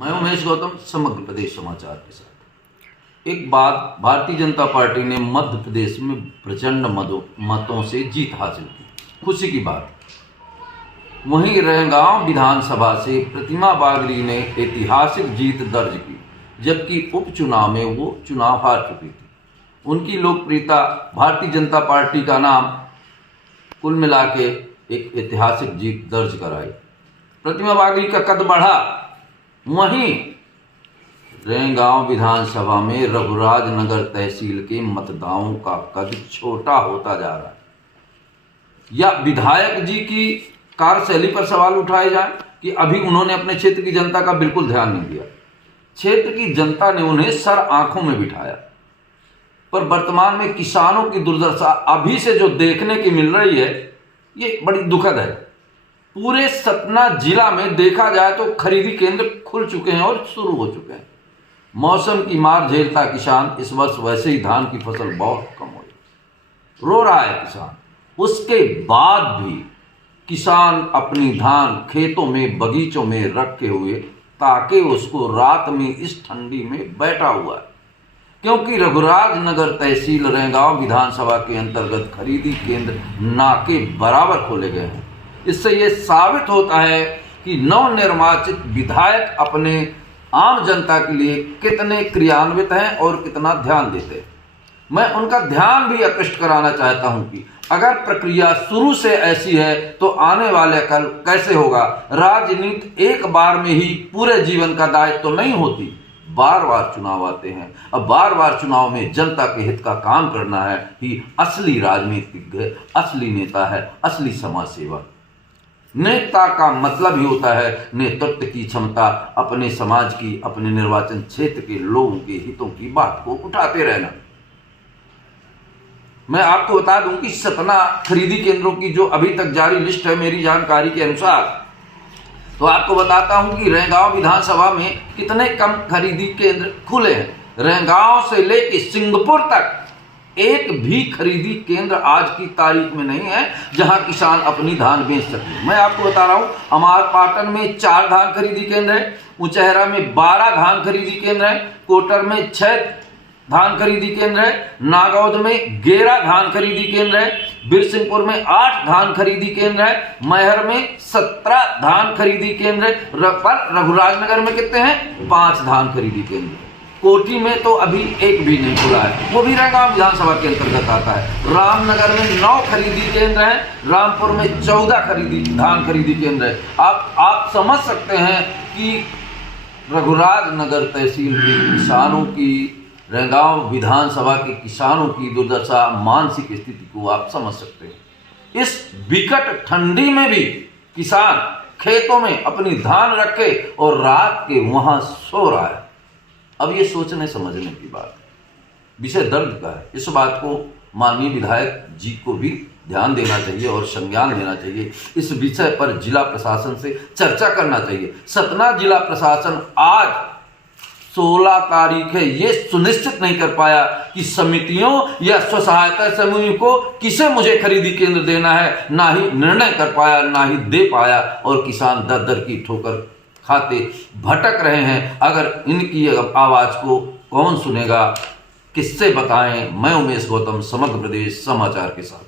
मैं उमेश गौतम, समग्र प्रदेश समाचार के साथ। एक बात, भारतीय जनता पार्टी ने मध्य प्रदेश में प्रचंड मतों से जीत हासिल की, खुशी की बात। वहीं रैगांव विधानसभा से प्रतिमा बागरी ने ऐतिहासिक जीत दर्ज की, जबकि उपचुनाव में वो चुनाव हार चुकी थी। उनकी लोकप्रियता, भारतीय जनता पार्टी का नाम, कुल मिला के एक ऐतिहासिक जीत दर्ज कराई। प्रतिमा बागरी का कद बढ़ा, वहीं रैगांव विधानसभा में रघुराज नगर तहसील के मतदाताओं का कद छोटा होता जा रहा है। या विधायक जी की कार्यशैली पर सवाल उठाए जाए कि अभी उन्होंने अपने क्षेत्र की जनता का बिल्कुल ध्यान नहीं दिया। क्षेत्र की जनता ने उन्हें सर आंखों में बिठाया, पर वर्तमान में किसानों की दुर्दशा अभी से जो देखने की मिल रही है, ये बड़ी दुखद है। पूरे सतना जिला में देखा जाए तो खरीदी केंद्र खुल चुके हैं और शुरू हो चुके हैं। मौसम की मार झेलता किसान इस वर्ष वैसे ही धान की फसल बहुत कम हुई, रो रहा है किसान। उसके बाद भी किसान अपनी धान खेतों में, बगीचों में रखे हुए, ताकि उसको रात में इस ठंडी में बैठा हुआ है, क्योंकि रघुराज नगर तहसील रैगांव विधानसभा के अंतर्गत खरीदी केंद्र ना के बराबर खोले गए हैं। इससे ये साबित होता है कि नवनिर्वाचित विधायक अपने आम जनता के लिए कितने क्रियान्वित हैं और कितना ध्यान देते हैं। मैं उनका ध्यान भी आकृष्ट कराना चाहता हूं कि अगर प्रक्रिया शुरू से ऐसी है तो आने वाले कल कैसे होगा। राजनीति एक बार में ही पूरे जीवन का दायित्व तो नहीं होती, बार बार चुनाव आते हैं। अब बार बार चुनाव में जनता के हित का काम करना है ही असली राजनीतिज्ञ, असली नेता है, असली समाज सेवक। नेता का मतलब ही होता है नेतृत्व की क्षमता, अपने समाज की, अपने निर्वाचन क्षेत्र के लोगों के हितों की बात को उठाते रहना। मैं आपको बता दूं कि सतना खरीदी केंद्रों की जो अभी तक जारी लिस्ट है, मेरी जानकारी के अनुसार, तो आपको बताता हूं कि रैगांव विधानसभा में कितने कम खरीदी केंद्र खुले हैं। रैगांव से लेकर सिंहपुर तक एक भी खरीदी केंद्र आज की तारीख में नहीं है जहां किसान अपनी धान बेच सके। मैं आपको बता रहा हूं, अमारपाटन में 4 धान खरीदी केंद्र है, उचहरा में 12 धान खरीदी केंद्र है, कोटर में 6 धान खरीदी केंद्र है, नागौद में 11 धान खरीदी केंद्र है, बिरसिंहपुर में 8 धान खरीदी केंद्र है, मैहर में 17 धान खरीदी केंद्र है, पर रघुराजनगर में कितने हैं? 5 धान खरीदी केंद्र। कोठी में तो अभी एक भी नहीं खुला है, वो भी रैगांव विधानसभा के अंतर्गत आता है। रामनगर में 9 खरीदी केंद्र हैं, रामपुर में 14 धान खरीदी केंद्र है। आप समझ सकते हैं कि रघुराज नगर तहसील के किसानों की, रैगांव विधानसभा के किसानों की दुर्दशा, मानसिक स्थिति को आप समझ सकते हैं। इस विकट ठंडी में भी किसान खेतों में अपनी धान रखे और रात के वहां सो रहा है। अब ये सोचने समझने की बात, विषय दर्द का है। इस बात को माननीय विधायक जी को भी ध्यान देना चाहिए और संज्ञान लेना चाहिए। इस विषय पर जिला प्रशासन से चर्चा करना चाहिए। सतना जिला प्रशासन आज 16 तारीख है, ये सुनिश्चित नहीं कर पाया कि समितियों या स्व सहायता समूह को किसे मुझे खरीदी केंद्र देना है, ना ही निर्णय कर पाया, ना ही दे पाया, और किसान दर दर की ठोकर खाते भटक रहे हैं। अगर इनकी आवाज को कौन सुनेगा, किससे बताएं। मैं उमेश गौतम, समग्र प्रदेश समाचार के साथ।